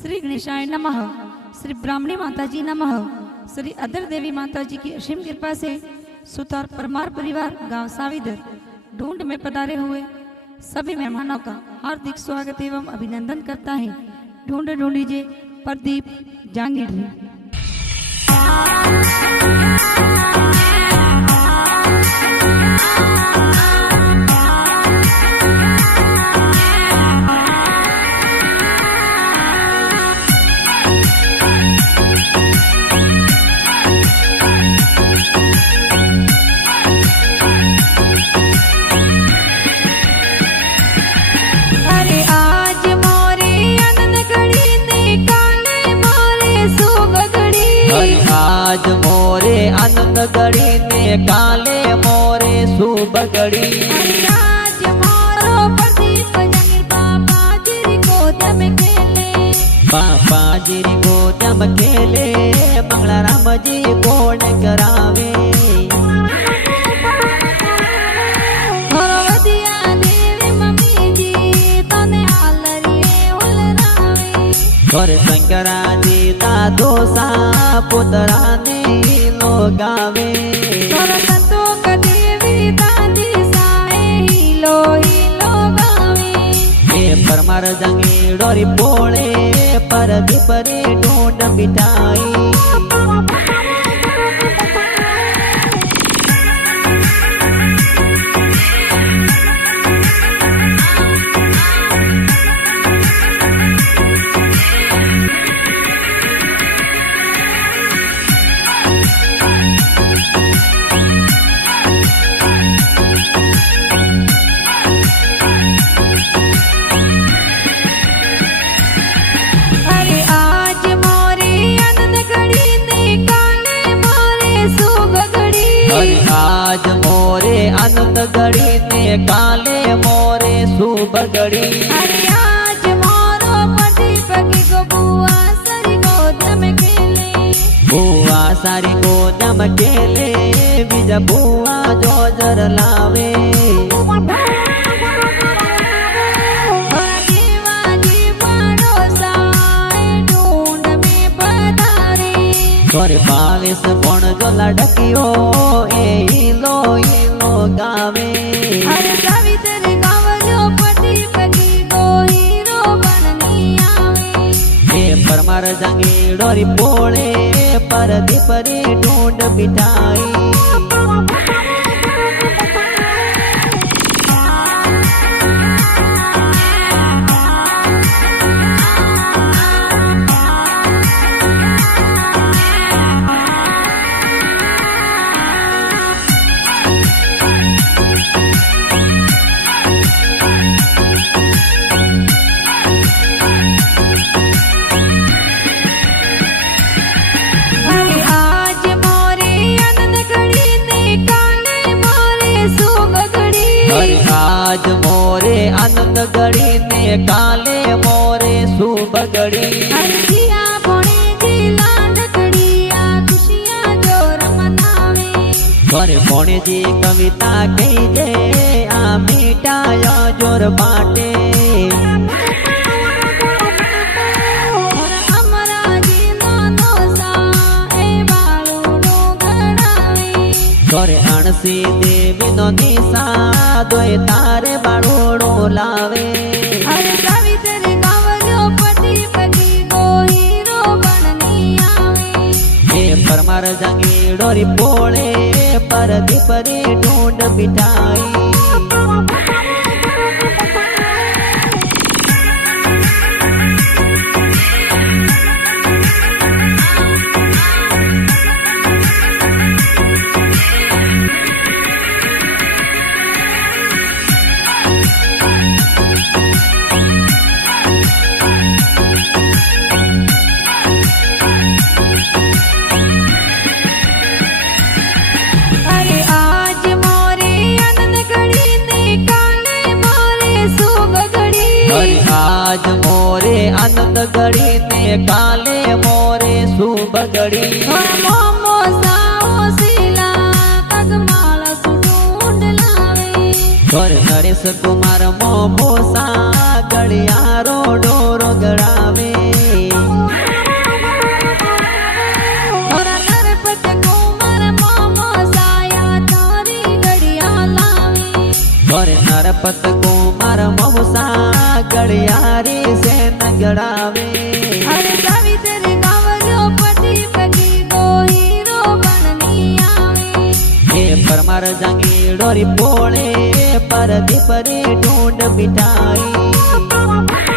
श्री गणेशाय नमः। श्री ब्राह्मणी माता जी नमः। श्री अदर देवी माता जी की असीम कृपा से सुतार परमार परिवार गांव साविदर ढूंढ में पधारे हुए सभी मेहमानों का हार्दिक स्वागत एवं अभिनंदन करता है। ढूंढ ढूंढीजिए प्रदीप जांगीढ़ी। आज मोरे आनंद गड़ी ने काले मोरे शुभ गड़ी। आज मोरो प्रदीप जंगीर पापा जी गोदम खेले। पापा जी गोदम खेले मंगला राम जी कोण करावे। और शंकरा जी दादो सा पुतरा ने लोगावे। और संतोष देवी दादी साए हिलो गावे। ये परमार जंगी डोरी पोले पर दीपरे ढूंढ बिठाई। आज मोरे आनंद गड़ी ने काले मोरे शुभ गड़ी। आज मोरो प्रदीप की को बुआ सारी गोदम खेले। बुआ सारी गोदम खेले बीजा बुआ जो जर लावे। और बाविस पण जो लड़कियो ए लो गावे। अरे सावित्र गावलो प्रदीप की को हीरो बननी आवे। ये परमार जंगी डोरी पोले पर दीपरे ढूंढ बिठाई। आज मोरे आनंद गड़ी ने काले मोरे शुभ गड़ी। हरदिया बोने जी लाडकड़िया खुशियां जोर मनावे। और बोने जी कविता कही दे आ मिटाया जोर बाटे। और अमरा जी नानो सा ए बालू नो गणावे। और अणसी देवी नो निशा दोय तारे बाळोड़ो लावे। अरे सावित्री गावलो प्रदीप की को हीरो बननी आवे। ये परमार जंगी डोरी पोले पर दीपरे ढूंढ बिठाई। आज मोरे आनंद गड़ी ने काले मोरे शुभ गड़ी। मोमो साओ सिला कगमाला सुढूंढ लावे। और नरेश कुमार मोमो सा गड़ियारो डोरो गड़ावे। ગણપત કુમાર મૌસા ગળિયારી से નગડાવે અરે સાવિત્ર ગાવજો પતિ પતિ ગો હીરો બનની આવે હે પરમાર જાંગીડો રી પોળે પરદીપ રે ઢૂંઢ મિટાઈ